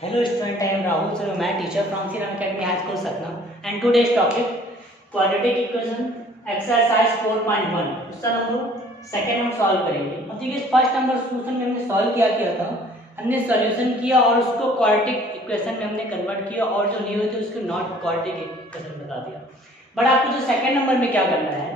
Hello student, I am Rahul Sarma, teacher from Siram Academy High School Satna, and today's topic quadratic equation exercise 4.1 उसका number second हम solve करेंगे। अब देखिए first number solution में हमने solve किया था, हमने सॉल्यूशन किया और उसको क्वाड्रेटिक इक्वेशन में हमने कन्वर्ट किया और जो नहीं हुए थे उसको नॉट क्वाड्रेटिक इक्वेशन बता दिया। बट आपको जो सेकेंड नंबर में क्या करना है,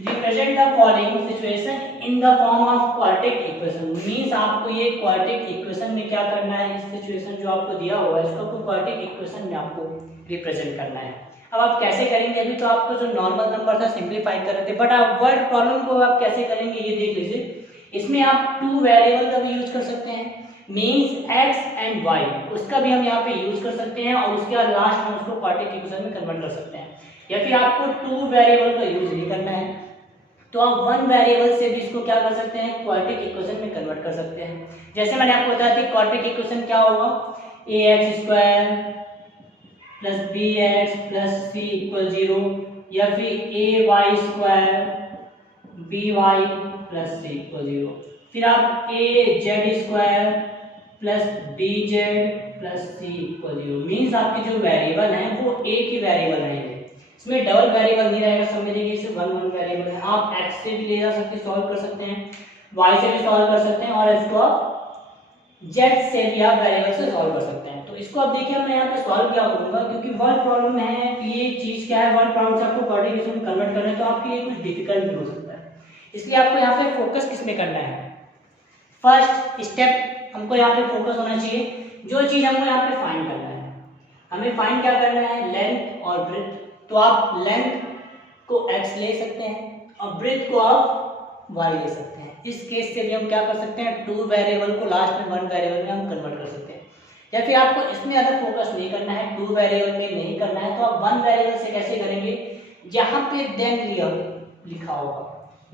represent the following situation in the form of quadratic equation. Means आपको ये क्वाड्रेटिक इक्वेशन में क्या करना है, इस सिचुएशन जो आपको दिया हुआ है इसको आपको क्वाड्रेटिक इक्वेशन में आपको रिप्रेजेंट करना है। अब आप कैसे करेंगे, अभी तो आपको जो नॉर्मल नंबर था सिंपलीफाई कर रहे थे, बट आप वर्ड प्रॉब्लम को आप कैसे करेंगे ये देख लीजिए। इसमें आप टू वेरिएबल का भी यूज कर सकते हैं, मींस x एंड y, उसका भी हम यहाँ पे यूज कर सकते हैं और उसके बाद लास्ट में उसको क्वाड्रेटिक इक्वेशन में कन्वर्ट कर सकते हैं। या फिर आपको टू वेरिएबल का यूज नहीं करना है तो आप वन वेरिएबल से भी इसको क्या कर सकते हैं, क्वाड्रेटिक इक्वेशन में कन्वर्ट कर सकते हैं। जैसे मैंने आपको बताया था क्वाड्रेटिक इक्वेशन क्या होगा, ax² plus bx plus c equal 0, या फिर ay² by plus c equal 0, फिर आप az² plus bz plus c equal 0। Means आपके जो वेरिएबल हैं वो एक ही वेरिएबल रहेंगे, इसमें डबल वेरिएबल नहीं रहेगा। समझिए कि सिर्फ वन वेरिएबल है। आप x से भी ले जा सकते हैं, सॉल्व कर सकते हैं, y से भी सॉल्व कर सकते हैं और इसको आप z से भी आप वेरिएबल से सॉल्व कर सकते हैं। तो इसको अब देखिए मैं यहाँ पे सॉल्व क्या करूंगा, क्योंकि वर्ड प्रॉब्लम है कि ये चीज क्या है, वर्ड प्रॉब्लम से आपको क्वाड्रेटिक इक्वेशन में कन्वर्ट करना है तो आपके लिए कुछ डिफिकल्ट भी हो सकता है। इसलिए आपको यहाँ पे फोकस किस में करना है, फर्स्ट स्टेप हमको यहाँ पे फोकस होना चाहिए, जो चीज हमको यहाँ पे फाइंड करना है, हमें फाइंड क्या करना है, लेंथ और ब्रेथ। तो आप लेंथ को x ले सकते हैं और ब्रेथ को आप y ले सकते हैं। इस केस से भी हम क्या कर सकते हैं, टू वेरिएबल को लास्ट में वन वेरिएबल में हम कन्वर्ट कर सकते हैं। या फिर आपको इसमें ज़्यादा फोकस नहीं करना है, टू वेरिएबल में नहीं करना है, तो आप वन वेरिएबल से कैसे करेंगे, जहाँ पे देन लिखा होगा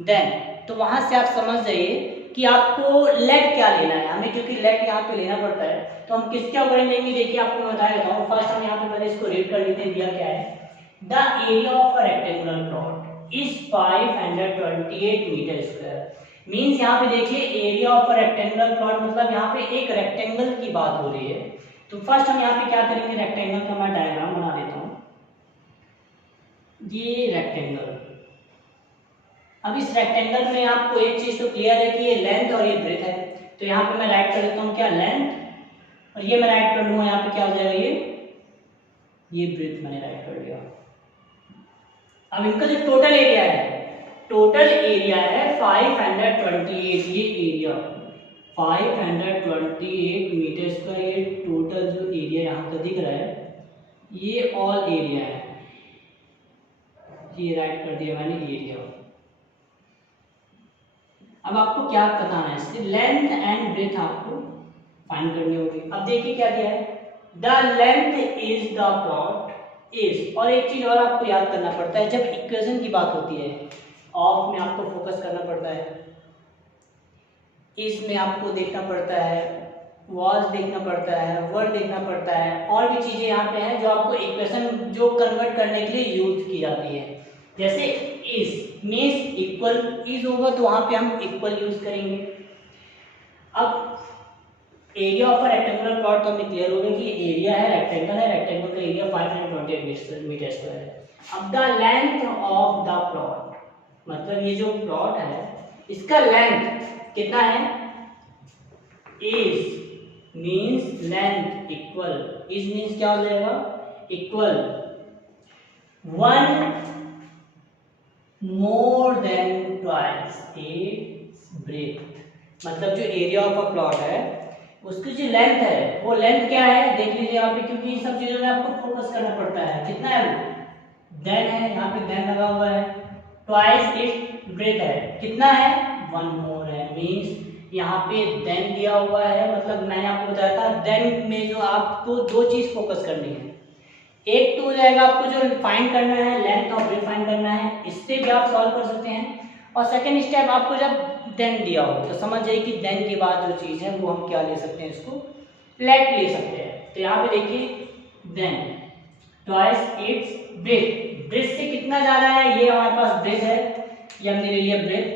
देन, तो वहां से आप समझ जाइए कि आपको लेट क्या लेना है हमें, क्योंकि लेट यहाँ पे लेना पड़ता है। तो हम किसके अकॉर्डिंग लेंगे, देखिए आपको मैं बता देता हूँ। फर्स्ट हम यहाँ पे पहले इसको रीड कर लेते हैं, दिया क्या है, the area of a rectangular plot is 528 metre square. Means यहाँ पे देखिए area of a rectangular plot, मतलब यहाँ पे एक रेक्टेंगल की बात हो रही है। तो फर्स्ट हम यहाँ पे क्या करेंगे, रेक्टेंगल का मैं डायग्राम बना देता हूँ, ये रेक्टेंगल। अब इस रेक्टेंगल में आपको एक चीज तो क्लियर है कि ये लेंथ और ये ब्रेथ है। तो यहाँ पे मैं राइट कर देता हूँ क्या, लेंथ, और ये मैं राइट कर लूंगा यहाँ पे क्या हो जाएगा, ये ब्रेथ मैंने राइट कर लिया। अब इनका जो टोटल एरिया है 528, ये एरिया 528 मीटर स्क्वायर, ये टोटल जो एरिया यहाँ पर दिख रहा है ये ऑल एरिया है, ये राइट कर दिया मैंने एरिया। अब आपको क्या बताना है, इसकी लेंथ एंड ब्रेथ आपको फाइंड करनी होगी। अब देखिए क्या दिया है, the length is the plot is, और एक चीज और आपको याद करना पड़ता है, जब इक्वेशन की बात होती है ऑफ में आपको फोकस करना पड़ता है, इसमें आपको देखना पड़ता है, वॉज देखना पड़ता है, वर्ड देखना पड़ता है, और भी चीजें यहाँ पे हैं जो आपको इक्वेशन जो कन्वर्ट करने के लिए यूज की जाती है। जैसे इज मींस इक्वल, इज होगा तो वहां पे हम इक्वल यूज करेंगे। अब area of a rectangular plot तो हमें क्लियर हो गया कि एरिया है, रेक्टेंगल है, रेक्टेंगल का एरिया 528 मीटर स्क्वायर है। अब the length of the plot, मतलब ये जो प्लॉट है इसका लेंथ कितना है, is means length equal, is means क्या हो जाएगा, इक्वल 1 मोर देन ट्वाइस इट्स ब्रेथ। मतलब जो एरिया ऑफ अ प्लॉट है उसकी जो लेंथ है वो लेंथ क्या है, देख लीजिए यहाँ पे, क्योंकि इन सब चीजों में आपको फोकस करना पड़ता है। कितना है वो, देन है, यहाँ पे देन लगा हुआ है, ट्वाइस इट ब्रेथ है, कितना है, 1 मोर है। मींस यहाँ पे देन दिया हुआ है, मतलब मैंने आपको बताया था देन में जो आपको दो चीज फोकस करनी है, एक तो हो जाएगा आपको जो फाइंड करना है, लेंथ और ब्रेथ फाइंड करना है, इससे भी आप सॉल्व कर सकते हैं। और सेकंड स्टेप आपको जब देन दिया हो तो समझ जाइए कि देन के बाद जो चीज है वो हम क्या ले सकते हैं, इसको लेट ले सकते हैं। तो यहाँ पे देखिए then twice its breadth, breadth से कितना ज्यादा है, ये हमारे पास ब्रेथ है, ये हमने ले लिया ब्रेथ।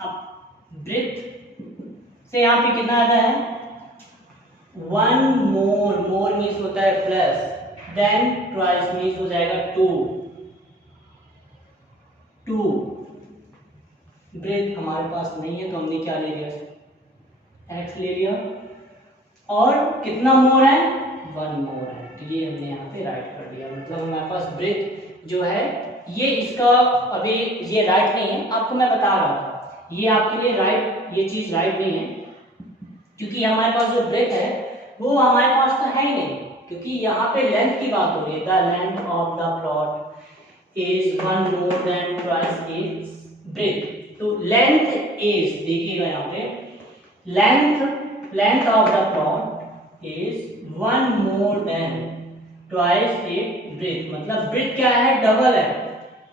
अब ब्रेथ से यहाँ पे कितना आता है, वन मोर, मोर मीन्स होता है प्लस, देन ट्वाइस मीन्स हो जाएगा टू, टू। ब्रेथ हमारे पास नहीं है तो हमने क्या ले लिया, एक्स ले लिया, और कितना मोर है, वन मोर है, तो ये हमने यहाँ पे राइट कर दिया। मतलब हमारे पास ब्रेथ जो है ये इसका अभी ये राइट नहीं है, आपको मैं बता रहा था ये आपके लिए राइट, ये चीज राइट नहीं है, क्योंकि हमारे पास जो ब्रेथ है वो हमारे पास तो है ही नहीं, क्योंकि यहाँ पे लेंथ की बात हो रही है। The length of the plot is one more than twice its breadth. तो लेंथ इज, देखिएगा यहाँ पे length of the plot is one more than twice it breadth, मतलब ब्रेथ क्या है, डबल है।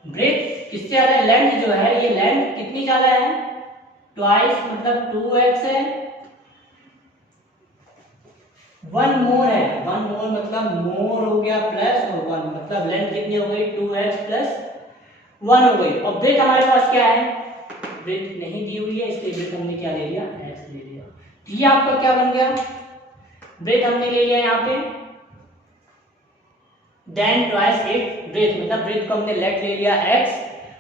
ब्रेथ किससे ज्यादा है, लेंथ जो है ये लेंथ कितनी ज्यादा है, ट्वाइस मतलब 2x है, वन मोर है, वन मोर मतलब मोर हो गया प्लस और वन, मतलब लेंथ कितनी हो गई 2x प्लस 1 हो गई। और ब्रेथ हमारे पास क्या है, ब्रेथ नहीं दी हुई है, इसलिए ब्रेथ हमने क्या ले लिया, x ले लिया। तो ये आपका क्या बन गया, ब्रेथ हमने ले लिया यहाँ पे देन ट्वाइस इट ब्रेथ, मतलब ब्रेथ को हमने लेट ले लिया x,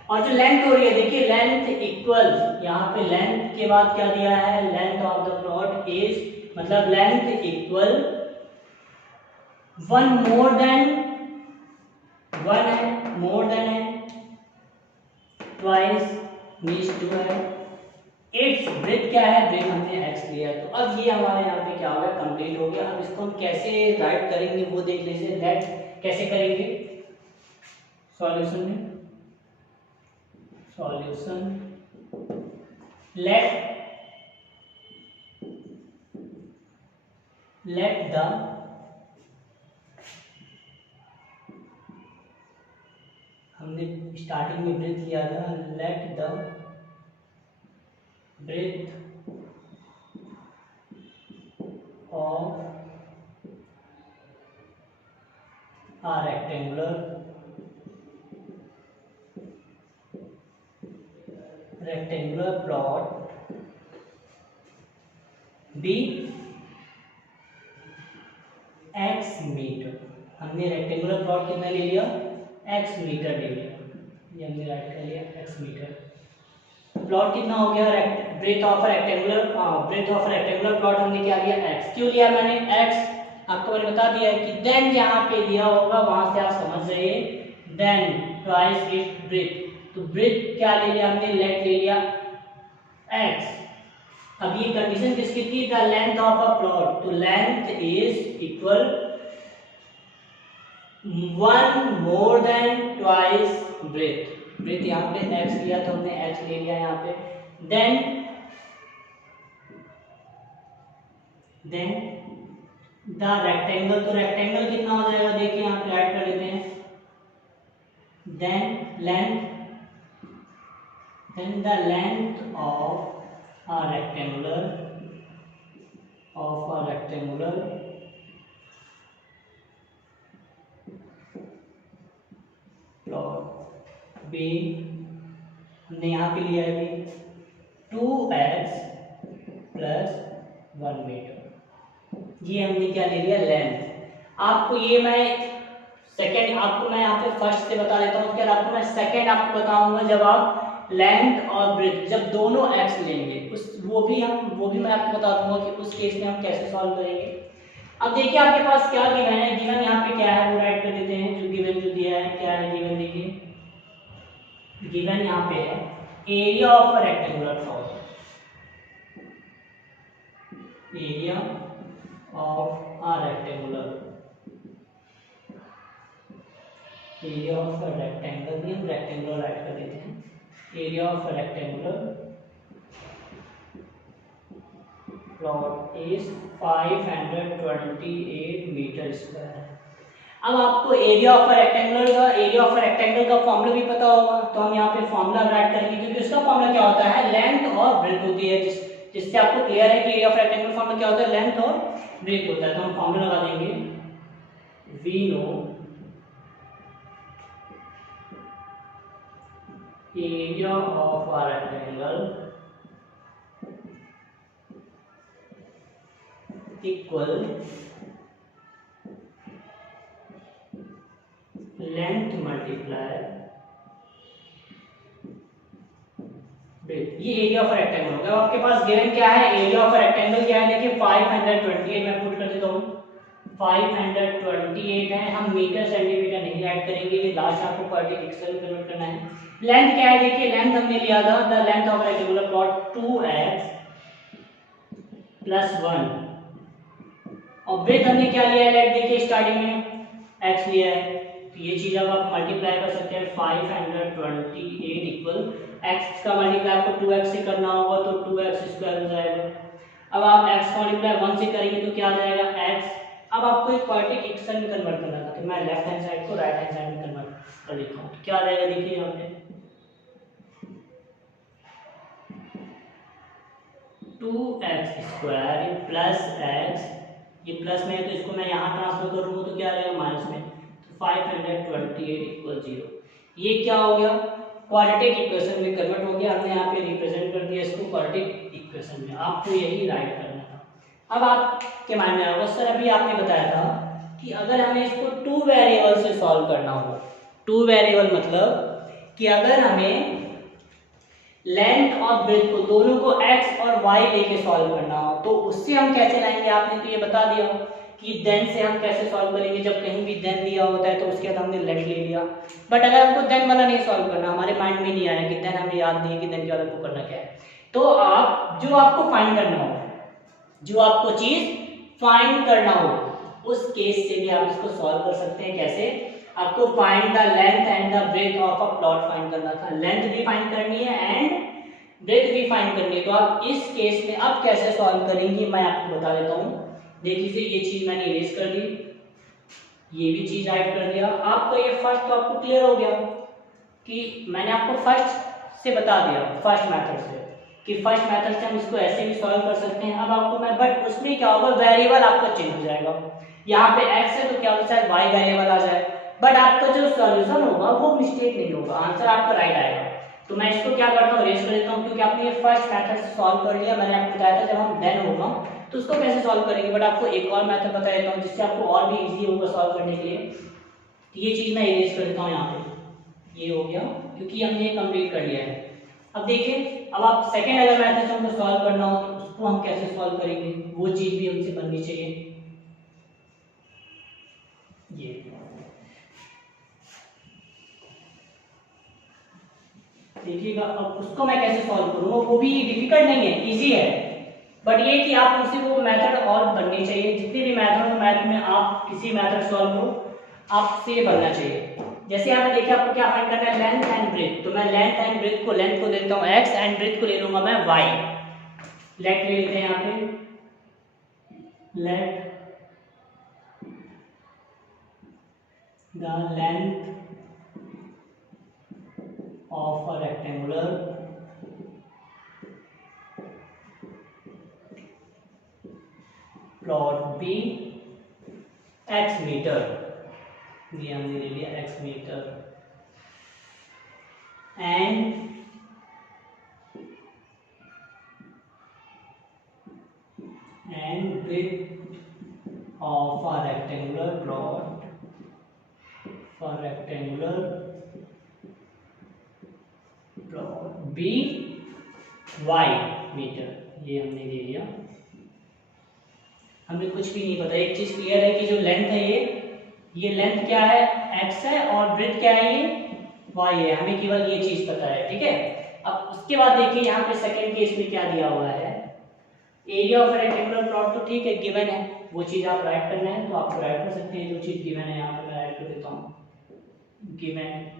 और जो लेंथ हो रही है देखिए लेंथ इक्वल, यहाँ पे लेंथ के बाद क्या दिया है, length of the plot is, मतलब length equal one more than, one है मोर देन है, ट्वाइस मीन्स टू है, इट्स ब्रेथ क्या है, ब्रेथ हमने x लिया। तो अब ये हमारे यहाँ पे क्या हो गया, कंप्लीट हो गया। अब इसको हम कैसे राइट करेंगे वो देख लीजिए, लेट कैसे करेंगे, सॉल्यूशन में, सॉल्यूशन लेट द हमने स्टार्टिंग में ब्रेथ लिया था, let the breadth of a rectangular plot be x metre. हमने रेक्टेंगुलर प्लॉट कितना ले लिया, x मीटर ले लिया, ये हमने राइट कर लिया x मीटर। प्लॉट कितना हो गया, breadth of rectangular, breadth of rectangular plot हमने क्या लिया, x। क्यों लिया मैंने x, आपको मैंने बता दिया है कि देन जहां पे दिया होगा वहां से आप समझ जाइए, देन ट्वाइस इट ब्रेथ। तो ब्रेथ क्या ले लिया हमने, लेट ले लिया x। अब ये कंडीशन किसकी थी, the length of a plot, तो length is equal one more than twice breadth. Breadth यहाँ पे x लिया तो हमने x ले लिया यहाँ पे, देन द रेक्टेंगल, तो रेक्टेंगल कितना हो जाएगा, देखिए यहाँ पे ऐड कर लेते हैं, then the length of a rectangular plot be, हमने यहाँ पे लिया है 2x प्लस 1 मीटर, ये हमने क्या ले लिया, लेंथ। आपको ये मैं सेकेंड, आपको मैं यहाँ पे फर्स्ट से बता देता हूँ, उसके बाद आपको मैं सेकेंड आपको बताऊंगा जब आप लेंथ और ब्रेथ जब दोनों x लेंगे, उस वो भी मैं आपको बता दूंगा कि उस केस में हम कैसे सॉल्व करेंगे। अब देखिए आपके पास क्या गिवन है, गिवन यहाँ पे क्या है वो राइट कर देते हैं, जो गिवन जो दिया है क्या है गिवन, देखिए गिवन यहाँ पे है area of a rectangular plot, area of a rectangular, area of a rectangle भी हम रेक्टेंगुलर राइट कर देते हैं, area of a rectangular plot is 528 metre square. अब आपको एरिया ऑफ अ रेक्टेंगल का फॉर्मूला भी पता होगा, तो हम यहाँ पे फॉर्मूला राइट करेंगे, क्योंकि उसका फॉर्मूला क्या होता है, लेंथ और ब्रेथ होती है, जिससे आपको क्लियर है कि एरिया ऑफ रेक्टेंगल फॉर्मूला क्या होता है, लेंथ और ब्रेथ होता है। तो हम फॉर्मूला लगा देंगे, we know area of a rectangle equal length multiply breadth. ये एरिया ऑफ रेक्टेंगल होगा। आपके पास गिवन क्या है, एरिया ऑफ रेक्टेंगल क्या है, देखिए 528 मैं पुट कर देता हूँ, 528 है। हम मीटर सेंटीमीटर नहीं ऐड करेंगे, ये लास्ट आपको क्वाड्रेटिक पिक्सल में कन्वर्ट करना है। लेंथ क्या है, देखिए लेंथ हमने लिया था, the length of rectangular plot 2x + 1 और ब्रेथ हमने क्या लिया है, लेट देखिए स्टार्टिंग में x लिया है, तो ये चीज अब आप मल्टीप्लाई कर सकते हैं। 528 इक्वल x का मल्टीप्लाई आपको 2x से करना होगा तो 2x² हो जाएगा। अब आप x का मल्टीप्लाई 1 से करेंगे तो क्या आ जाएगा x। अब आपको एक क्वाड्रेटिक इक्वेशन में कन्वर्ट करना था, तो मैं लेफ्ट हैंड साइड को राइट हैंड साइड में कन्वर्ट कर देता हूँ। तो क्या आ जाएगा, देखिए यहाँ पे 2x² प्लस x, ये प्लस में है तो इसको मैं यहाँ ट्रांसफर करूँगा तो क्या आ जाएगा माइनस में, तो 528 इक्वल 0। ये क्या हो गया, क्वाड्रेटिक इक्वेशन में कन्वर्ट हो गया। हमने यहाँ पे रिप्रेजेंट कर दिया इसको क्वाड्रेटिक इक्वेशन में, आपको यही राइट करना था। अब आपके माइंड में आएगा सर अभी आपने बताया था कि अगर हमें इसको 2 वेरिएबल से सॉल्व करना हो, 2 वेरिएबल मतलब कि अगर हमें लेंथ और ब्रेथ को दोनों को x और y लेके सॉल्व करना हो तो उससे हम कैसे लाएंगे, आपने तो ये बता दिया कि देन से हम कैसे सॉल्व करेंगे। जब कहीं भी देन दिया होता है तो उसके बाद हमने लेट ले लिया, बट अगर हमको देन वाला नहीं सॉल्व करना, हमारे माइंड में नहीं आया कि देन हमें याद नहीं है कि देन के बाद हमको करना क्या है, तो आप जो आपको फाइंड करना हो, जो आपको चीज फाइंड करना हो, उस केस से भी आप इसको सॉल्व कर सकते हैं। कैसे, आपको find the length and the breadth of a plot find करना था, लेंथ भी फाइंड करनी है एंड ब्रेथ भी फाइंड करनी है। तो आप इस केस में अब कैसे सॉल्व करेंगे मैं आपको बता देता हूँ। देख लीजिए ये चीज मैंने इरेज कर दी, ये भी चीज ऐड कर दिया। आपको ये फर्स्ट तो आपको क्लियर हो गया कि मैंने आपको फर्स्ट से बता दिया, फर्स्ट मेथड से, कि फर्स्ट मेथड से हम इसको ऐसे भी सॉल्व कर सकते हैं। अब आपको मैं, बट उसमें क्या होगा, वेरिएबल आपका चेंज हो जाएगा। यहाँ पे x है तो क्या होगा, शायद y वेरिएबल आ जाए, बट आपका जो सॉल्यूशन होगा वो मिस्टेक नहीं होगा, आंसर आपका राइट आएगा। तो मैं इसको क्या करता हूँ, रेस कर देता हूँ, क्योंकि आपने ये फर्स्ट मेथड से सॉल्व कर लिया। मैंने आपको बताया था जब हम देन होगा तो उसको कैसे सॉल्व करेंगे, बट आपको एक और मेथड बता देता हूँ जिससे आपको और भी इजी होगा सॉल्व करने के लिए। तो ये चीज मैं इरेज कर देता हूँ यहाँ पे, ये हो गया क्योंकि हमने ये कंप्लीट कर लिया है। अब देखिए, अब आप सेकेंड अगर मेथड से हमको सॉल्व करना हो तो उसको हम कैसे सॉल्व करेंगे, वो चीज भी हमसे बननी चाहिए। ये देखिएगा, अब उसको मैं कैसे सॉल्व करूंगा, वो भी डिफिकल्ट नहीं है, इजी है, बट ये कि आप उसी वो मेथड और बननी चाहिए। जितने भी मेथड हो, मैथ में आप किसी मेथड सॉल्व करो, आपसे बनना चाहिए। जैसे यहाँ पे देखिए आपको क्या फाइंड करना है, लेंथ एंड ब्रेथ। तो मैं लेंथ एंड ब्रेथ को, लेंथ को ले लेता हूँ x एंड ब्रेथ को ले लूंगा मैं y। लेट ले लेते हैं यहाँ पे, let the length of a rectangular plot be x metre, ये हमने ले लिया x metre, and width of a rectangular plot for rectangular be y metre, ये हमने ले लिया। हमें कुछ भी नहीं पता, एक चीज क्लियर है कि जो लेंथ है ये लेंथ क्या है, x है, और ब्रेथ क्या है, ये y है। हमें केवल ये चीज पता है, ठीक है। अब उसके बाद देखिए यहाँ पे सेकंड केस में क्या दिया हुआ है, एरिया ऑफ रेक्टेंगुलर प्लॉट, तो ठीक है गिवन है, वो चीज आप राइट करना है तो आप राइट कर सकते हैं। जो चीज गिवन है यहाँ पे मैं राइट कर देता हूँ, given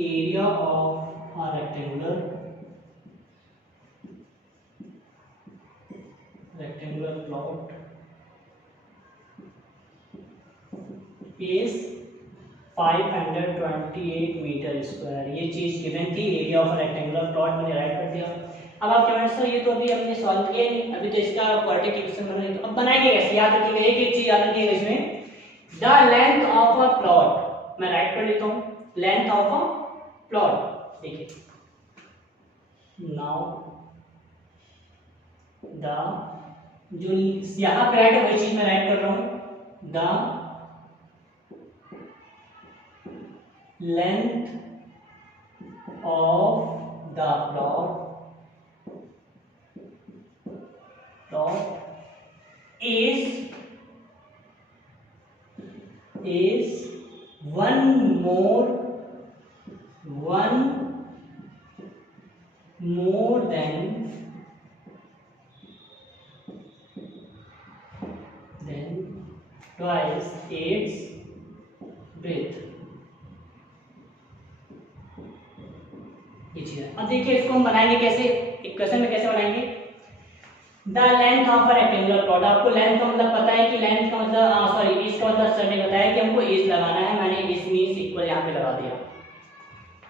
area of a rectangular plot is 528 metre square. ये चीज गिवन थी, एरिया ऑफ रेक्टेंगुलर प्लॉट मैंने राइट कर दिया। अब आप क्या सर ये तो अभी हमने सॉल्व किया नहीं, अभी तो इसका क्वाड्रेटिक इक्वेशन बना है, तो अब बनाएंगे कैसे, याद रखिएगा एक चीज याद रखिएगा इसमें, the length of a plot, मैं राइट कर लेता हूँ, लेंथ ऑफ अ प्लॉट। देखिए नाउ द, जो यहाँ पे राइट है वही चीज मैं राइट कर रहा हूँ, the length of the plot is one more than twice its breadth। ये चीज है। अब देखिए इसको हम बनाएंगे कैसे, इक्वेशन में कैसे बनाएंगे। The length of a rectangular plot, आपको लेंथ का मतलब पता है कि लेंथ का मतलब सॉरी इस का मतलब सर ने बताया कि हमको इस लगाना है, मैंने इस मींस इक्वल यहाँ पे लगा दिया।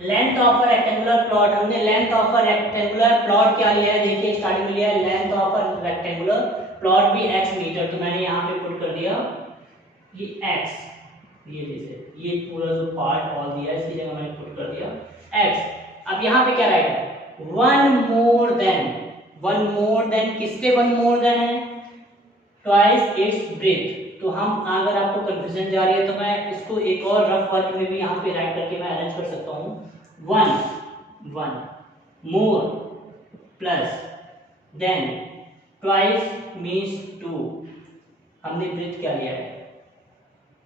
Length of a rectangular plot, हमने length of a rectangular plot क्या लिया है, देखिए स्टार्टिंग में लिया है length of a rectangular plot भी x मीटर, तो मैंने यहाँ पे पुट कर दिया ये x, ये जैसे ये पूरा जो पार्ट ऑल दिया है इसकी जगह मैंने पुट कर दिया x। अब यहाँ पे क्या राइट है, वन मोर देन किससे वन मोर देन है, ट्वाइस इट्स ब्रेथ। तो हम अगर आपको कंफ्यूजन जा रही है तो मैं इसको एक और रफ वर्क में भी यहाँ पे राइट करके मैं अरेंज कर सकता हूँ, one more plus then twice means two. हमने ब्रेथ क्या लिया है,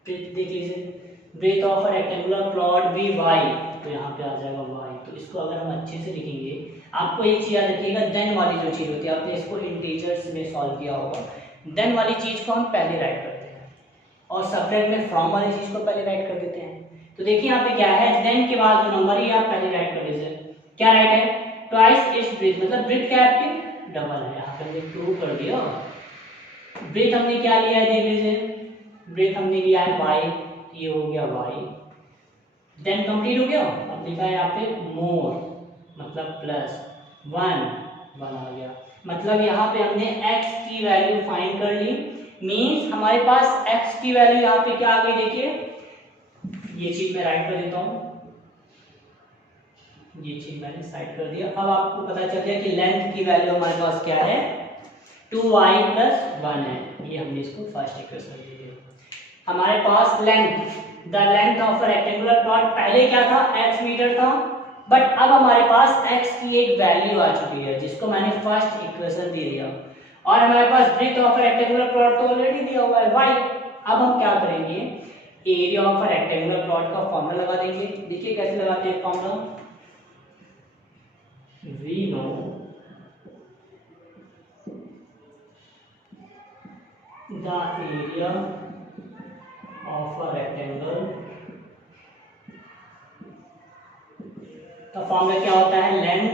ब्रेथ देख लीजिए, breadth of a rectangular plot भी y, तो यहाँ पे आ जाएगा y। तो इसको अगर हम अच्छे से लिखेंगे, आपको एक चीज याद रखिएगा, देन वाली जो चीज होती है, आपने इसको इंटीजर्स में सॉल्व किया होगा, देन वाली चीज को हम पहले राइट करते हैं और सब्ट्रैक्ट में फ्रॉम वाली चीज को पहले राइट कर देते हैं। तो देखिए यहाँ पे क्या है, देन के बाद जो नंबर है आप पहले राइट कर लीजिए, क्या राइट है, ट्वाइस इट्स ब्रेथ, मतलब ब्रेथ क्या है आपकी, डबल है, यहाँ पे हमने 2 कर दिया। ब्रेथ हमने क्या लिया है देख लीजिए, ब्रेथ हमने लिया है y, ये हो गया y, देन कंप्लीट हो गया। अब लिखा है यहाँ पे मोर मतलब प्लस वन आ गया, मतलब यहाँ पे हमने x की वैल्यू फाइंड कर ली, मींस हमारे पास x की वैल्यू यहाँ पे क्या आ गई, देखिए ये चीज मैं राइट कर देता हूँ, ये चीज मैंने साइड कर दिया। अब आपको पता चल गया कि लेंथ की वैल्यू हमारे पास क्या है, 2y + 1 है, ये हमने इसको फर्स्ट इक्वेशन दे दिया। हमारे पास the length of a rectangular plot पहले क्या था, x मीटर था, बट अब हमारे पास x की एक वैल्यू आ चुकी है जिसको मैंने फर्स्ट इक्वेशन दे दिया, और हमारे पास breadth of a rectangular plot तो ऑलरेडी दिया हुआ है y। अब हम क्या करेंगे, area of a rectangular plot का फॉर्मूला लगा देंगे। देखिए कैसे लगाते हैं formula, we know the area of a rectangle का फॉर्मूला क्या होता है, लेंथ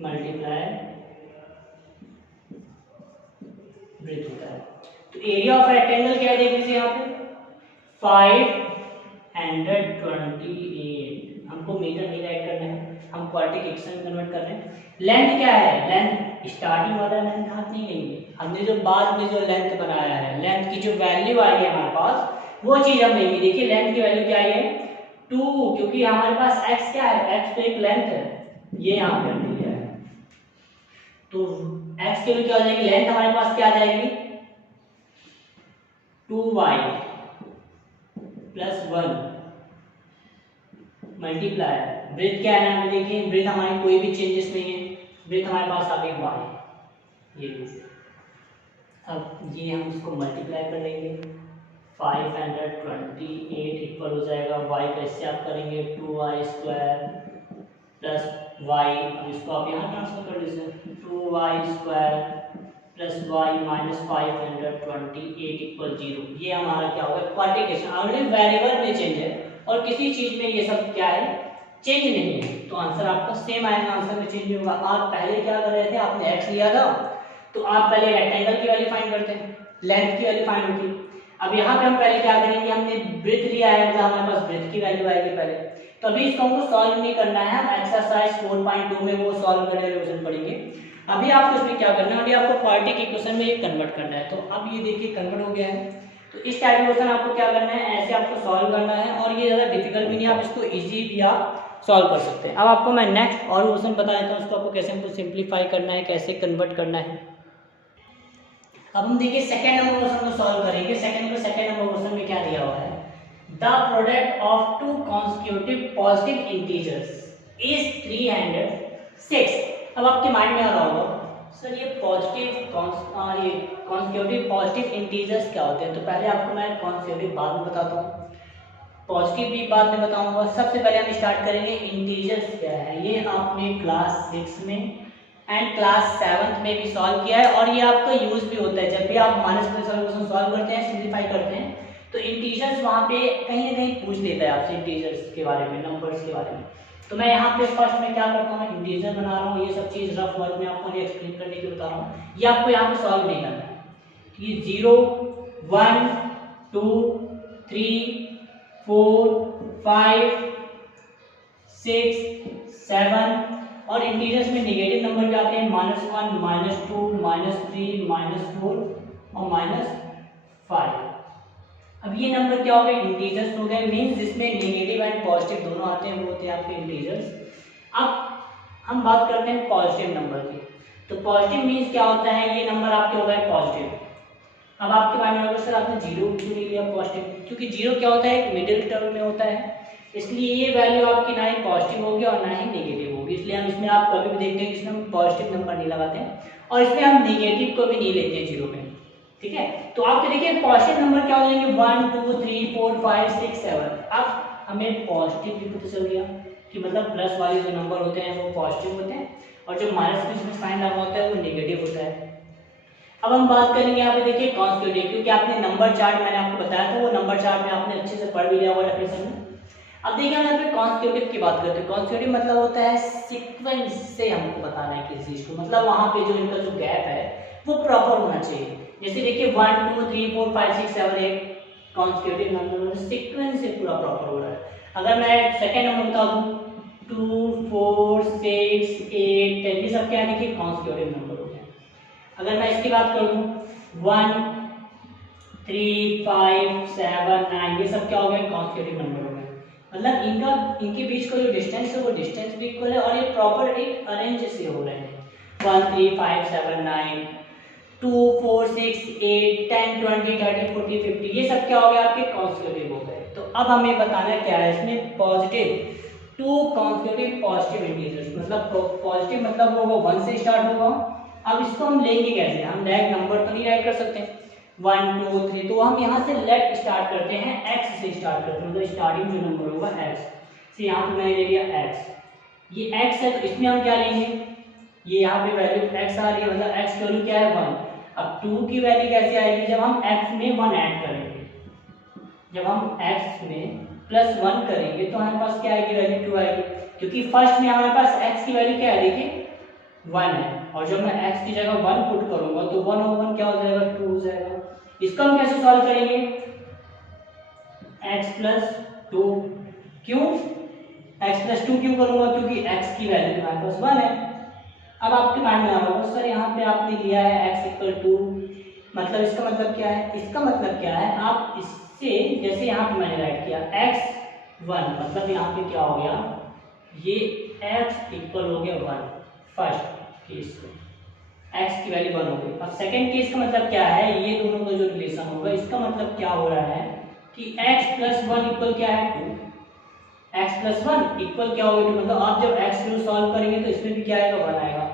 मल्टीप्लाई ब्रेथ होता है। तो एरिया ऑफ रेक्टेंगल क्या है देख लीजिए यहाँ पे 528, हमको मीटर नहीं राइट करना है, हम क्वाड्रेटिक एक्शन कन्वर्ट कर रहे हैं। लेंथ क्या है, लेंथ स्टार्टिंग वाला लेंथ हाथ नहीं लेंगे, हमने जो बाद में जो लेंथ बनाया है, लेंथ की जो वैल्यू आई है हमारे पास वो चीज हम लेंगे। देखिए लेंथ की वैल्यू क्या आई है 2, क्योंकि हमारे पास x क्या है, x तो एक लेंथ है, ये यहाँ पे हमने लिया है, तो x के लिए क्या हो जाएगी, लेंथ हमारे पास क्या आ जाएगी 2y + 1 मल्टीप्लाई ब्रेथ क्या है यहाँ पे, देखिए ब्रेथ हमारी कोई भी चेंजेस नहीं है, ब्रेथ हमारे पास आ गई y, ये लीजिए। अब ये हम इसको मल्टीप्लाई कर लेंगे, 528 इक्वल हो जाएगा y का, इससे आप करेंगे 2y² + y, अब इसको आप यहाँ ट्रांसफर कर लीजिए, 2y² + y - 528 = 0। ये हमारा क्या होगा, क्वाड्रेटिक ऑलरेडी वेरिएबल में चेंज है और किसी चीज में ये सब क्या है, चेंज नहीं है, तो आंसर आपका सेम आएगा, आंसर में चेंज नहीं होगा। आप पहले क्या कर रहे थे, आपने x लिया था तो आप पहले रेक्टेंगल की वैल्यू फाइंड करते हैं, लेंथ की वैल्यू फाइंड होती है। अब यहाँ पे हम पहले क्या करेंगे, हमने ब्रेथ लिया है, मतलब हमारे पास ब्रेथ की वैल्यू आएगी पहले, तो अभी इसको हमको सॉल्व नहीं करना है, हम एक्सरसाइज 4.2 में वो सॉल्व करने रिवीजन पढ़ेंगे। अभी आपको इसमें क्या करना है, अभी आपको क्वाड्रेटिक इक्वेशन में ये कन्वर्ट करना है। तो अब ये देखिए कन्वर्ट हो गया है, तो इस टाइप क्वेश्चन आपको क्या करना है, ऐसे आपको सॉल्व करना है, और ये ज़्यादा डिफिकल्ट भी नहीं, आप इसको ईजी भी आप सॉल्व कर सकते हैं। अब आपको मैं नेक्स्ट और क्वेश्चन बता देता हूँ, उसको आपको कैसे हमको सिंप्लीफाई करना है, कैसे कन्वर्ट करना है। अब हम देखिए सेकंड नंबर क्वेश्चन को सॉल्व करेंगे। सेकंड नंबर क्वेश्चन में क्या दिया हुआ है, the product of two constitutive positive integers is 306। अब आपके माइंड में आ रहा होगा सर ये कॉन्स्टिट्यूटिव पॉजिटिव इंटीजर्स क्या होते हैं। तो पहले आपको मैं कॉन्स्टिट्यूटिव बाद में बताता हूँ, पॉजिटिव भी बाद में बताऊंगा। सबसे पहले हम स्टार्ट करेंगे इंटीजर्स क्या है। ये आपने क्लास 6 में एंड क्लास 7 में भी सॉल्व किया है और ये आपका यूज भी होता है जब भी आप माइनस प्लस सॉल्यूशन सॉल्व करते हैं, सिंप्लीफाई करते हैं, तो इंटीजर्स वहाँ पे कहीं ना कहीं पूछ लेता है आपसे इंटीजर्स के बारे में, नंबर्स के बारे में। तो मैं यहाँ पे फर्स्ट में क्या करता हूँ, इंटीजर बना रहा हूँ। ये सब चीज़ रफ वर्क में आपको एक्सप्लेन करने के लिए बता रहा हूँ, ये आपको यहाँ पे सॉल्व नहीं करना है। ये 0 1 2 3 4 5 6 7 और इंटीजर्स में नेगेटिव नंबर भी आते हैं, -1 -2 -3 -4 और -5। अब ये नंबर क्या हो गए, इंटीजर्स हो गए, मींस जिसमें नेगेटिव एंड पॉजिटिव दोनों आते हैं, वो होते हैं आपके इंटीजर्स। अब हम बात करते हैं पॉजिटिव नंबर की। तो पॉजिटिव मींस क्या होता है, ये नंबर आपके हो गए पॉजिटिव। अब आपके माइंड में होगा सर आपने 0 क्यों नहीं लिया पॉजिटिव, क्योंकि 0 क्या होता है, एक मिडिल टर्म में होता है, इसलिए ये वैल्यू आपकी ना ही पॉजिटिव होगी और ना ही नेगेटिव होगी। इसलिए हम इसमें आप कभी भी देखते हैं इसमें हम पॉजिटिव नंबर नहीं लगाते हैं और इसमें हम नेगेटिव को भी नहीं लेते हैं 0 पे, ठीक है। तो आप देखिए पॉजिटिव नंबर क्या हो जाएंगे, 1 2 3 4 5 6 7। अब हमें पॉजिटिव भी पता चल गया कि मतलब प्लस वाले जो नंबर होते हैं वो पॉजिटिव होते हैं और जो माइनस में इसमें साइन लगा होता है वो नेगेटिव होता है। अब हम बात करेंगे यहाँ पे देखिए कॉन्स्टिट्यूटिव, क्योंकि आपने नंबर चार्ट मैंने आपको बताया था, वो नंबर चार्ट में आपने अच्छे से पढ़ भी लिया होगा डेफिनेशन में। अब देखिए हम यहाँ पे कॉन्स्टिट्यूटिव की बात करते हैं। कॉन्स्टिट्यूटिव मतलब होता है सीक्वेंस से हमको बताना है किसी चीज को, मतलब वहां पे जो इनका जो गैप है वो प्रॉपर होना चाहिए। जैसे देखिए 1 2 3 4 5 6 7 8 कॉन्स्टिट्यूटिव नंबर सीक्वेंस से पूरा प्रॉपर हो रहा है। अगर मैं सेकंड नंबर बता दूं 2 4 6 8 10, ये सब क्या है, देखिए कॉन्स्टिट्यूटिव नंबर हो गया। अगर मैं इसकी बात करूं 1 3 5 7 9, ये सब क्या हो गया, कॉन्स्टिट्यूटिव नंबर हो गए। मतलब इनके बीच का जो डिस्टेंस है वो डिस्टेंस भी इक्वल है और ये प्रॉपर एक अरेंज से हो रहे हैं। 1 3 5 7 9 2 4 6 8 10 20 30 40 50, ये सब क्या हो गया, आपके कॉन्स्टिट्यूटिव हो गए। तो अब हमें बताना क्या है इसमें, positive two constitutive positive integers, मतलब पॉजिटिव मतलब वो 1 से स्टार्ट होगा। अब इसको हम लेंगे कैसे, हम डायरेक्ट नंबर तो नहीं राइट कर सकते 1 2 3, तो हम यहाँ से लेट स्टार्ट करते हैं, x से स्टार्ट करते हैं, मतलब स्टार्टिंग जो नंबर होगा x से। यहाँ पे मैंने ले लिया x, ये x है तो इसमें हम क्या लेंगे, ये यहाँ पे वैल्यू x आ रही है, मतलब x की वैल्यू क्या है 1। अब 2 की वैल्यू कैसे आएगी, जब हम x में 1 ऐड करेंगे, जब हम x में +1 करेंगे तो हमारे पास क्या आएगी, वैल्यू 2 आएगी, क्योंकि फर्स्ट में हमारे पास x की वैल्यू क्या है, देखिए 1 है, और जब मैं x की जगह 1 पुट करूंगा तो 1 और 1 क्या हो जाएगा, 2 हो जाएगा। इसको हम कैसे सॉल्व करेंगे, x + 2, क्यों x + 2 क्यों करूंगा, क्योंकि x की वैल्यू हमारे पास 1 है। अब आपके माइंड में आ रहा होगा सर यहाँ पे आपने लिया है x = 2, मतलब इसका मतलब क्या है, इसका मतलब क्या है, आप इससे जैसे यहाँ पे मैंने राइट किया x 1, मतलब यहाँ पे क्या हो गया, ये x = हो गया 1 फर्स्ट केस में, x की वैल्यू 1 हो गई। अब सेकंड केस का मतलब क्या है, ये दोनों का जो रिलेशन होगा इसका मतलब क्या हो रहा है कि x + 1 = क्या है 2, x + 1 = क्या होगा 2, मतलब आप जब x को सॉल्व करेंगे तो इसमें भी क्या आएगा 1 आएगा।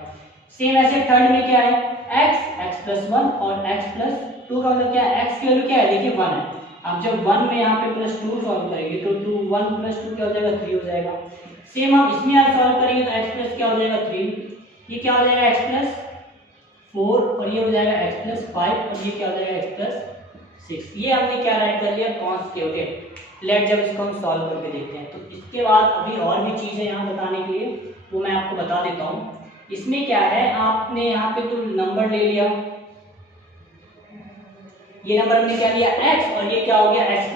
सेम ऐसे थर्ड में क्या है x + 1 और x + 2 का मतलब क्या है, x की वैल्यू क्या है, देखिए 1 है। अब जब 1 में यहाँ पे +2 सॉल्व करेंगे तो 2 1 + 2 क्या हो जाएगा 3 हो जाएगा। सेम हम इसमें आप सॉल्व करेंगे तो x+ क्या हो जाएगा 3, ये क्या हो जाएगा x + 4 और ये हो जाएगा x + 5 और ये क्या हो जाएगा x + 6। ये हमने क्या राइट कर लिया, कॉन्स्टिट्यूटिव। लेट जब इसको हम सॉल्व करके देखते हैं तो इसके बाद अभी और भी चीजें यहाँ बताने के लिए वो मैं आपको बता देता हूँ। इसमें क्या है, आपने यहाँ पे तो नंबर ले लिया, ये नंबर हमने क्या लिया x और ये क्या हो गया x +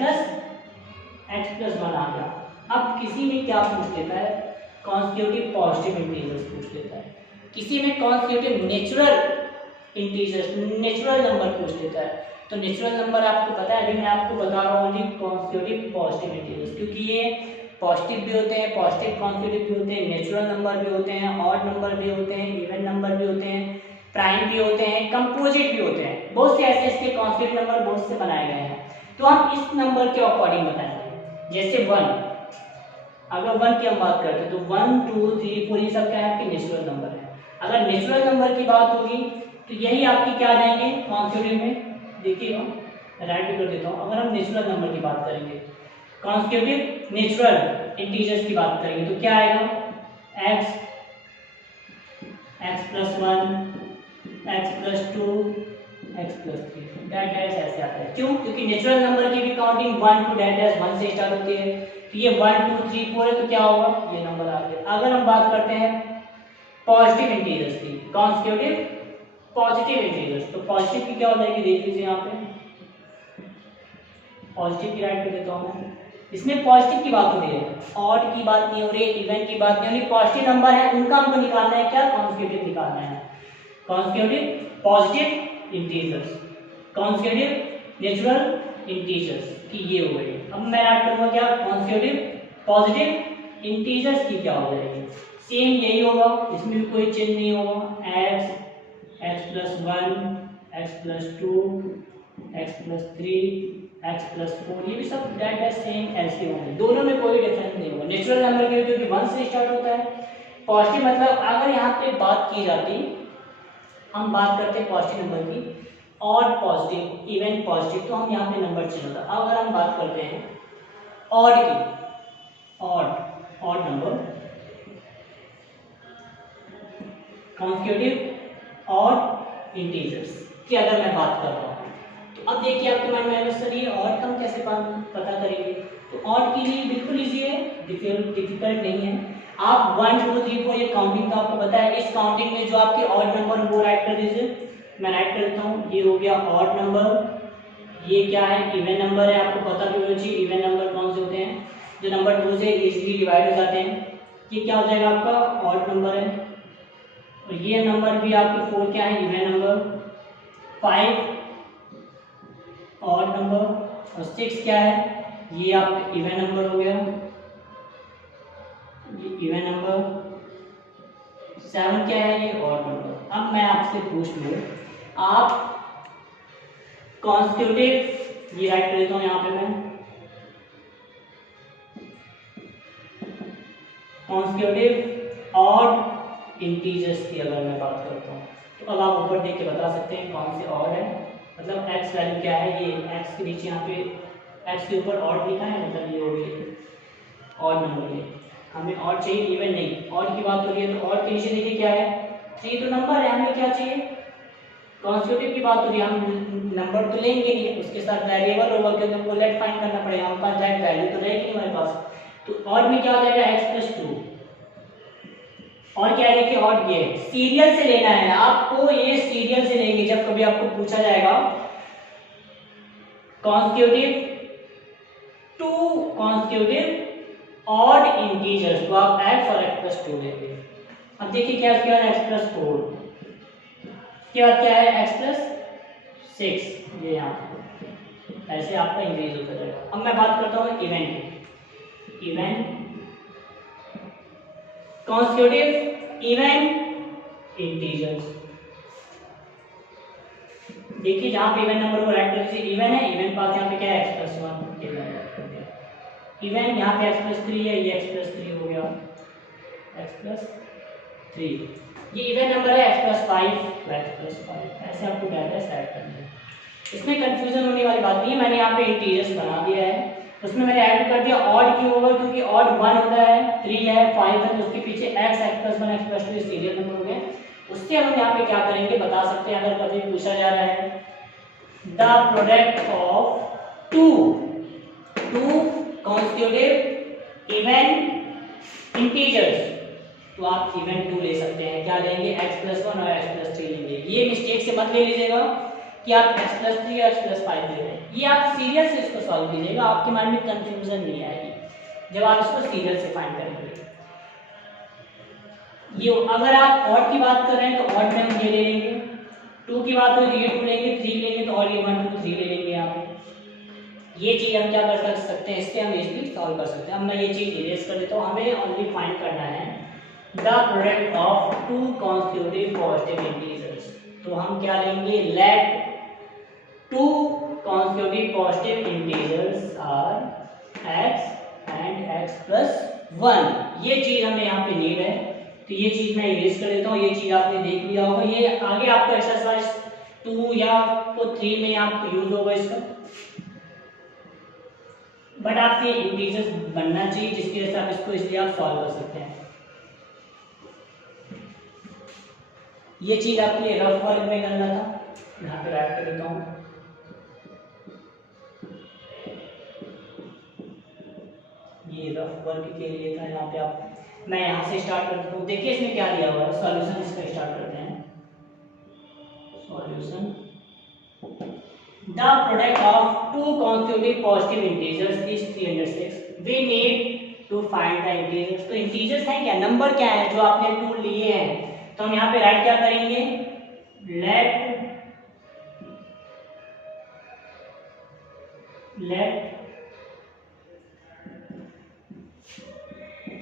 1 आ गया। अब किसी में क्या पूछ लेता है, कॉन्स्टिट्यूटिव पॉजिटिव इंटीजर्स पूछ लेता है, किसी में constitutive natural integers natural number पूछ लेता है। तो नेचुरल नंबर आपको पता है, अभी मैं आपको बता रहा हूँ ओनली कॉन्स्टिट्यूटिव पॉजिटिव इंटीजर्स, क्योंकि ये पॉजिटिव भी होते हैं, पॉजिटिव कॉन्स्टिट्यूटिव भी होते हैं, नेचुरल नंबर भी होते हैं, ऑड नंबर भी होते हैं, इवन नंबर भी होते हैं, प्राइम भी होते हैं, कंपोजिट भी होते हैं। बहुत से ऐसे इसके कॉन्स्टिट्यूटिव नंबर बहुत से बनाए गए हैं। तो हम इस नंबर के अकॉर्डिंग बताएंगे। जैसे 1, अगर 1 की हम बात करते हैं तो 1 2 3 4 ये सब क्या है, आपके नेचुरल नंबर है। अगर नेचुरल नंबर की बात होगी तो यही आपकी क्या आ जाएंगे कॉन्स्टिट्यूटिव में। देखिएगा, राइट भी कर देता हूँ। अगर हम नेचुरल नंबर की बात करेंगे, कॉन्स्टिट्यूटिव नेचुरल इंटीजर्स की बात करेंगे तो क्या आएगा, x x + 1 x + 2 x + 3 that dash ऐसे आता है। क्यों? क्योंकि नेचुरल नंबर की भी काउंटिंग 1 टू डैट डैश 1 से स्टार्ट होती है। तो ये 1 2 3 4 है तो क्या होगा, ये नंबर आ गया। अगर हम बात करते हैं पॉजिटिव इंटीजर्स की, कॉन्स्टिट्यूटिव पॉजिटिव इंटीजर्स, तो पॉजिटिव की क्या हो जाएगी, देख लीजिए यहाँ पे पॉजिटिव की राइट कर देता हूँ मैं। इसमें पॉजिटिव की बात हो रही है, ऑड की बात नहीं हो रही है, इवन की बात नहीं हो रही। पॉजिटिव नंबर है उनका हमको निकालना है, क्या कॉन्स्टिट्यूटिव निकालना है। Constitutive positive integers, constitutive natural integers की ये हो गई। अब मैं ऐड करूंगा क्या, कॉन्स्टिट्यूटिव पॉजिटिव इंटीजर्स की क्या हो जाएगी, सेम यही होगा, इसमें भी कोई चेंज नहीं होगा। x x + 1 x + 2 x + 3 x + 4 ये भी सब डेट है सेम ऐसे होंगे, दोनों में कोई डिफरेंस नहीं होगा। नेचुरल नंबर के क्योंकि 1 से स्टार्ट होता है। पॉजिटिव मतलब अगर यहाँ पे बात की जाती, हम बात करते हैं पॉजिटिव नंबर की, ऑड पॉजिटिव इवन पॉजिटिव, तो हम यहाँ पे नंबर चेंज होता है। अगर हम बात करते हैं ऑड की, odd number constitutive odd integers की अगर मैं बात कर रहा हूँ, तो अब देखिए आपके माइंड में आएगा सर ये ऑड कम कैसे पता करेंगे। तो ऑड के लिए बिल्कुल इजी है, डिफिकल्ट नहीं है। आप 1 2 3 4 ये काउंटिंग तो आपको पता है। इस काउंटिंग में जो आपके ऑड नंबर वो राइट कर दीजिए, मैं राइट कर देता हूँ। ये हो गया ऑड नंबर, ये क्या है इवन नंबर है, आपको पता भी होना चाहिए इवन नंबर कौन से होते हैं, जो नंबर 2 से इजीली डिवाइड हो जाते हैं। ये क्या हो जाएगा आपका ऑड नंबर है। और ये नंबर भी आपके 4 क्या है इवन नंबर, 5 ऑड नंबर, और 6 क्या है, ये आपका इवन नंबर हो गया, ये इवन नंबर। 7 क्या है, ये ऑड नंबर। अब मैं आपसे पूछ लूं, आप कॉन्स्टिट्यूटिव ये राइट कर देता हूं यहाँ पे मैं, कॉन्स्टिट्यूटिव ऑड इंटीजर्स की अगर मैं बात करता हूँ, तो अब आप ऊपर देख के बता सकते हैं कौन से ऑड है। मतलब x वैल्यू क्या है, ये x के नीचे यहाँ पे x के ऊपर ऑड लिखा है, मतलब ये हो गई ऑड नंबर। ये हमें ऑड चाहिए, इवन नहीं। ऑड की बात हो रही है तो ऑड के नीचे देखिए क्या है, 3 तो नंबर है, हमें क्या चाहिए कॉन्स्टिट्यूटिव की बात हो रही है, हम नंबर तो लेंगे नहीं, उसके साथ वेरिएबल होगा क्योंकि हमको लेट फाइंड करना पड़ेगा, हमारे पास डायरेक्ट वैल्यू तो रहेगी नहीं हमारे पास। तो ऑड में क्या हो जाएगा x + 2। और क्या है देखिए ऑड ये सीरियल से लेना है आपको, ये सीरियल से लेंगे। जब कभी आपको पूछा जाएगा constitutive two constitutive odd integers, तो आप x और x + 2 लेंगे। अब देखिए क्या है x + 4, क्या है x + 6, ये यहाँ ऐसे आपका इंक्रीज होता जाएगा। अब मैं बात करता हूँ इवेंट कॉन्स्टिट्यूटिव इवन इंटीजर्स। देखिए जहां पे इवन नंबर को राइट कर दीजिए, इवन है, इवन पास यहाँ पे क्या है x + 1 इवन, यहाँ पे x + 3 है, ये x + 3 हो गया, x + 3 ये इवन नंबर है, x + 5 x + 5 ऐसे आपको डाटा सेट करना है। इसमें कंफ्यूजन होने वाली बात नहीं है, मैंने यहाँ पे इंटीजर्स बना दिया है, उसमें मैंने ऐड कर दिया ऑड क्यों होगा, क्योंकि ऑड 1 होता है, 3 है, 5 है, तो उसके पीछे x + 1 x + 2 सीरियल नंबर हो गए। उससे हम यहाँ पे क्या करेंगे बता सकते हैं, अगर कभी पूछा जा रहा है the product of two constitutive even integers, तो आप इवन 2 ले सकते हैं। क्या लेंगे x + 1 और x + 3 लेंगे। ये मिस्टेक से मत ले लीजिएगा कि आप x + 3 और x + 5 ले रहे हैं, ये आप सीरियल से इसको सॉल्व कीजिएगा, आपके माइंड में कंफ्यूजन नहीं आएगी जब आप इसको सीरियल से फाइंड करेंगे। ये अगर आप ऑड की बात कर रहे हैं तो ऑड में हम ये ले लेंगे, 2 की बात हो रही है 2 लेंगे, 3 लेंगे तो और ये 1 2 3 ले लेंगे यहाँ पे। ये चीज़ हम क्या कर सकते हैं, इससे हम इजीली सॉल्व कर सकते हैं। अब मैं ये चीज़ इरेज कर देता हूँ। हमें ओनली फाइंड करना है the product of two constitutive positive integers. तो हम क्या लेंगे, let two constitutive positive integers are x and x plus 1। ये चीज़ हमें यहाँ पे नीड है, तो ये चीज़ मैं इरेज कर देता हूँ। ये चीज़ आपने देख लिया होगा, ये आगे आपको एक्सरसाइज 2 या 3 में आप यूज होगा इसका, बट आपके इंटीजर्स बनना चाहिए जिसकी वजह से आप इसको इसलिए आप सॉल्व कर सकते हैं। ये चीज आपके रफ वर्क में करना था, यहाँ पे राइट कर देता हूँ। ये रफ वर्क के लिए था, यहाँ पे आप, मैं यहाँ से स्टार्ट कर देता हूँ। देखिए इसमें क्या दिया हुआ है, सॉल्यूशन इसका स्टार्ट करते हैं। Solution the product of two consecutive positive integers is 306. we need to find the integers। तो integers है क्या, नंबर क्या है जो आपने टू लिए हैं, तो हम यहाँ पे राइट क्या करेंगे, let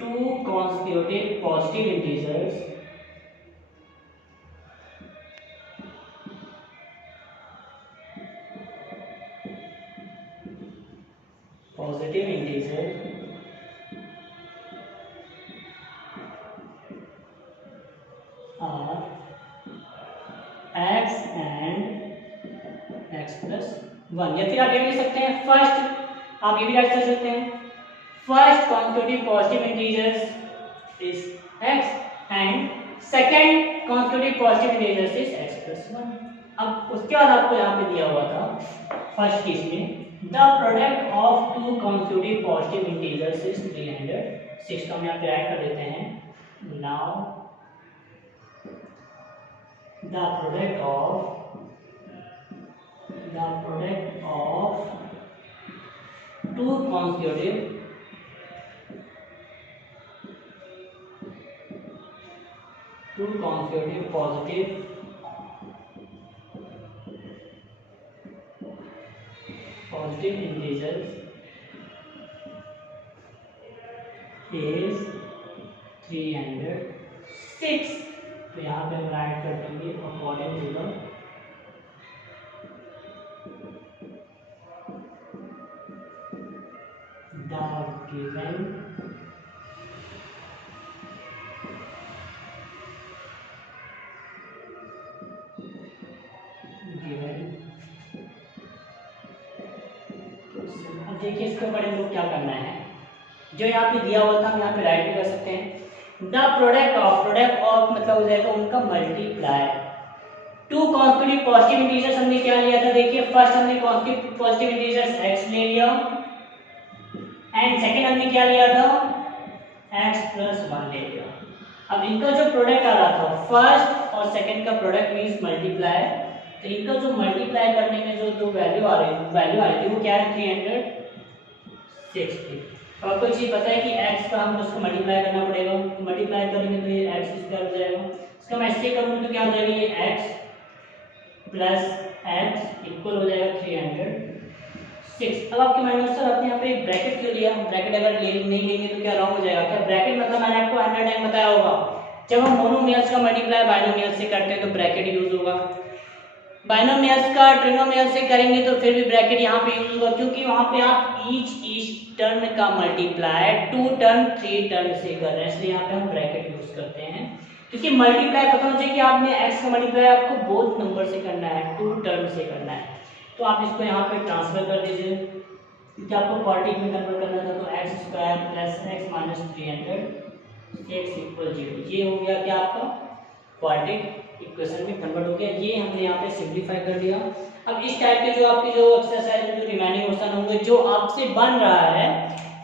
two consecutive positive integers are x and x plus 1। या फिर आप ये लिख सकते हैं, फर्स्ट आप ये भी राइट कर सकते हैं, first constitutive positive integers is x and second constitutive positive integers is x plus 1। अब उसके बाद आपको यहाँ पे दिया हुआ था फर्स्ट केस में, the product of two constitutive positive integers is 306। तो हम यहाँ पे राइट कर देते हैं, now the product of two consecutive positive integers is 306। तो यहाँ पे हम राइट कर देंगे अकॉर्डिंग टू द गिवन। अब देखिए इसके ऊपर हम लोग क्या करना है, जो यहाँ पे दिया हुआ था हम यहाँ पे राइट भी कर सकते हैं। द प्रोडक्ट ऑफ मतलब हो जाएगा उनका multiply. Two constitutive positive integers हमने क्या लिया था, देखिए फर्स्ट हमने कॉन्स्टिट्यूटिव पॉजिटिव इंटीजर्स x ले लिया एंड सेकंड हमने क्या लिया था, x plus 1 ले लिया। अब इनका जो प्रोडक्ट आ रहा था, फर्स्ट और सेकंड का प्रोडक्ट मींस मल्टीप्लाई, तो इनका जो मल्टीप्लाई करने में जो दो वैल्यू आ रही थी वो क्या है, 306 थी। तो आपको चीज पता है कि x का हम उसको मल्टीप्लाई करना पड़ेगा, तो मल्टीप्लाई करेंगे तो ये x स्क्वायर हो जाएगा। इसका मैं ऐसे करूँ तो क्या हो जाएगा, ये x प्लस x इक्वल हो जाएगा 306। अब आपके माइंड में सर आपने यहाँ पे एक ब्रैकेट क्यों लिया, ब्रैकेट अगर नहीं लेंगे तो क्या रॉन्ग हो जाएगा क्या, ब्रैकेट मतलब मैंने आपको 100 टाइम बताया होगा, जब हम मोनोमियल्स का मल्टीप्लाई बाइनोमियल्स से करते हैं तो ब्रैकेट यूज होगा, बाइनोमियल्स का ट्रिनोमियल्स से करेंगे तो फिर भी ब्रैकेट यहाँ पे यूज होगा, क्योंकि वहाँ पे आप ईच टर्म का मल्टीप्लाई 2 टर्म 3 टर्म से कर रहे हैं, इसलिए यहाँ पे हम ब्रैकेट यूज करते हैं। क्योंकि मल्टीप्लाई पता होना चाहिए कि आपने x का मल्टीप्लाई आपको बोथ नंबर से करना है, 2 टर्म से करना है, तो आप इसको यहाँ पे ट्रांसफर कर दीजिए, क्योंकि आपको क्वाड्रेटिक में कन्वर्ट करना था, तो x square plus x minus 306 equal 0। ये हो गया क्या आपका क्वाड्रेटिक इक्वेशन में कन्वर्ट हो गया। ये हमने यहाँ पे सिंप्लीफाई कर दिया। अब इस टाइप के जो आपकी जो एक्सरसाइज में जो रिमेनिंग क्वेश्चन होंगे जो आपसे बन रहा है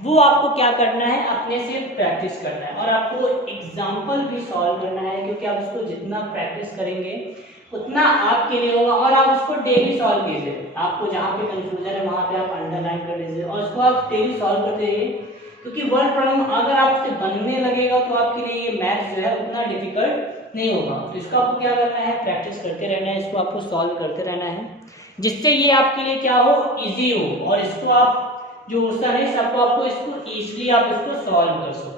वो आपको क्या करना है, अपने से प्रैक्टिस करना है और आपको एग्जाम्पल भी सॉल्व करना है, क्योंकि आप इसको जितना प्रैक्टिस करेंगे उतना आपके लिए होगा। और आप उसको डेली सॉल्व कीजिए, आपको जहाँ पे कंफ्यूजन है वहाँ पे आप अंडरलाइन कर लीजिए और उसको आप डेली सॉल्व करते रहिए, क्योंकि वर्ड प्रॉब्लम अगर आपसे बनने लगेगा तो आपके लिए ये मैथ्स जो है उतना डिफिकल्ट नहीं होगा। तो इसको आपको क्या करना है, प्रैक्टिस करते रहना है, इसको आपको सॉल्व करते रहना है। जिससे ये आपके लिए क्या हो, इजी हो, और इसको आप जो क्वेश्चन है सबको आपको इसको इजीली आप इसको सॉल्व कर सको।